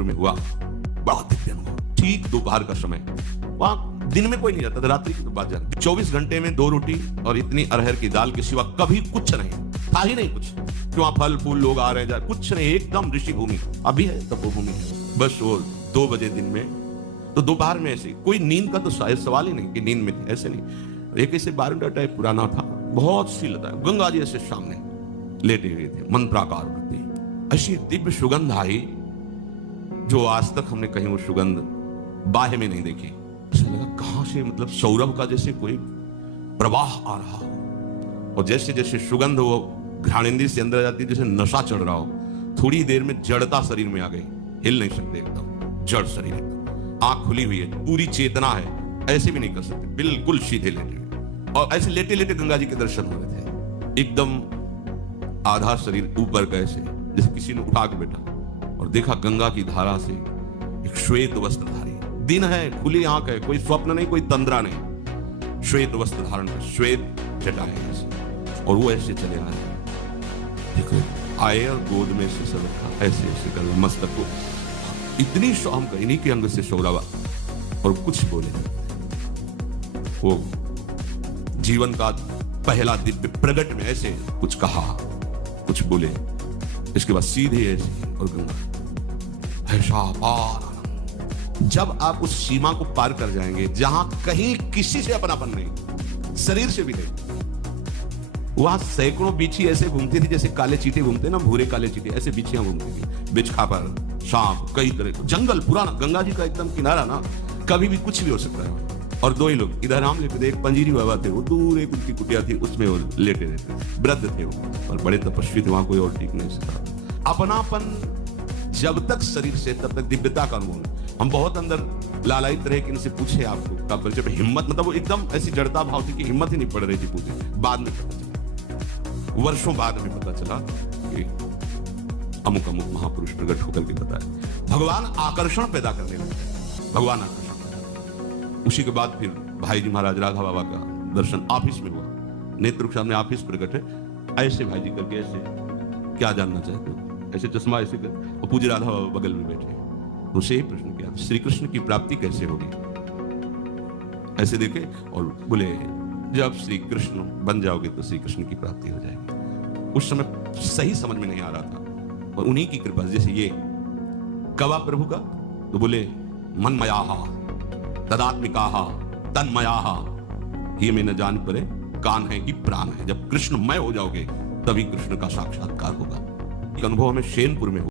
में हुआ, बड़ा दिव्य अनुभव। ठीक दोपहर का समय, वहां दिन में कोई नहीं रहता था, रात्रि की तो बात जान। 24 घंटे में 2 रोटी और इतनी अरहर की दाल के सिवा कभी कुछ नहीं था, ही नहीं कुछ। वहां फल फूल लोग आ रहे जा, कुछ नहीं, एकदम ऋषि भूमि। अभी है तपोभूमि है। बस वो 2 बजे दिन में, तो दोपहर में ऐसे कोई नींद का तो शायद सवाल ही नहीं कि नींद में थी, ऐसे नहीं। एक ऐसे बारंडा टाइप पुराना था, बहुत सी लता, गंगा जी ऐसे सामने लेटे हुए थे, मंत्राकार करते। ऐसी दिव्य सुगंध आई जो आज तक हमने कहीं वो सुगंध बाहे में नहीं देखी। ऐसा लगा कहां से, मतलब सौरभ का जैसे कोई प्रवाह आ रहा हो, और जैसे जैसे सुगंध वो घ्राणेंद्रिय से अंदर जाती, जैसे नशा चढ़ रहा हो। थोड़ी देर में जड़ता शरीर में आ गई, हिल नहीं सकते, एकदम जड़ शरीर, एकदम आंख खुली हुई है, पूरी चेतना है, ऐसे भी नहीं कर सकते, बिल्कुल सीधे लेटे हुए। और ऐसे लेटे लेटे गंगा जी के दर्शन हो रहे थे। एकदम आधा शरीर ऊपर का, ऐसे जैसे किसी ने उठा के बैठा और देखा गंगा की धारा से एक श्वेत वस्त्रधारी, दिन है, खुली आंख है, कोई स्वप्न नहीं, कोई तंद्रा नहीं, श्वेत वस्त्र धारण कर, श्वेत चटाए ऐसे, और वो ऐसे चले आए। देखो आए और गोद में से सब रखा, ऐसे ऐसे कर मस्तक को, इतनी शाम का इन्हीं के अंग से शौरवा, और कुछ बोले। वो जीवन का पहला दिव्य प्रगट में ऐसे कुछ कहा, कुछ बोले, इसके बाद सीधे ऐसे, और गंगा ऐसा पार। जब आप उस सीमा को पार कर जाएंगे जहां कहीं किसी से अपनापन नहीं, शरीर से भी नहीं, वहां सैकड़ों बिच्छी ऐसे घूमती थी जैसे काले चींटे घूमते ना, भूरे काले चींटे, ऐसे बिच्छियां घूमती थी, बिच्छखापर, सांप, कई तरह, जंगल पूरा ना, गंगा जी का एकदम किनारा ना, कभी भी कुछ भी हो सकता है। और 2 ही लोग इधर आम लेते थे, एक पंजीरी बाबा थे, वो दूर एक उनकी कुटिया थी, उसमें वो लेटे रहते, वृद्ध थे वो, और बड़े तपस्वी थे, वहां कोई और टिक नहीं सकता। अपनापन जब तक शरीर से, तब तक दिव्यता का अनुभव। हम बहुत अंदर लालायित रहे कि इनसे पूछे आपको का परिचय, हिम्मत, मतलब वो एकदम ऐसी जड़ता भाव थी कि हिम्मत ही नहीं पड़ रही थी पूछे। बाद में पता चला, वर्षों बाद में पता चला कि अमुक अमुक महापुरुष प्रकट होकर के बताए। भगवान आकर्षण पैदा करने लगे, भगवान आकर्षण। उसी के बाद फिर भाई जी महाराज राघा बाबा का दर्शन ऑफिस में हुआ, नेत्र के सामने ऑफिस प्रकट है, ऐसे भाई जी करके, ऐसे क्या जानना चाहते हो, ऐसे चश्मा ऐसे कर, और पूज्य राधा बाबा बगल में बैठे, उसे ही प्रश्न किया, श्री कृष्ण की प्राप्ति कैसे होगी? ऐसे देखे और बोले, जब श्री कृष्ण बन जाओगे तो श्री कृष्ण की प्राप्ति हो जाएगी। उस समय सही समझ में नहीं आ रहा था, और उन्हीं की कृपा, जैसे ये कवा प्रभु का, तो बोले मनमयाहा तदात्मिकाहा तन्मयाहा, ये में न जान पड़े कान है कि प्राण है। जब कृष्णमय हो जाओगे तभी कृष्ण का साक्षात्कार होगा। एक अनुभव हमें शेनपुर में हुआ।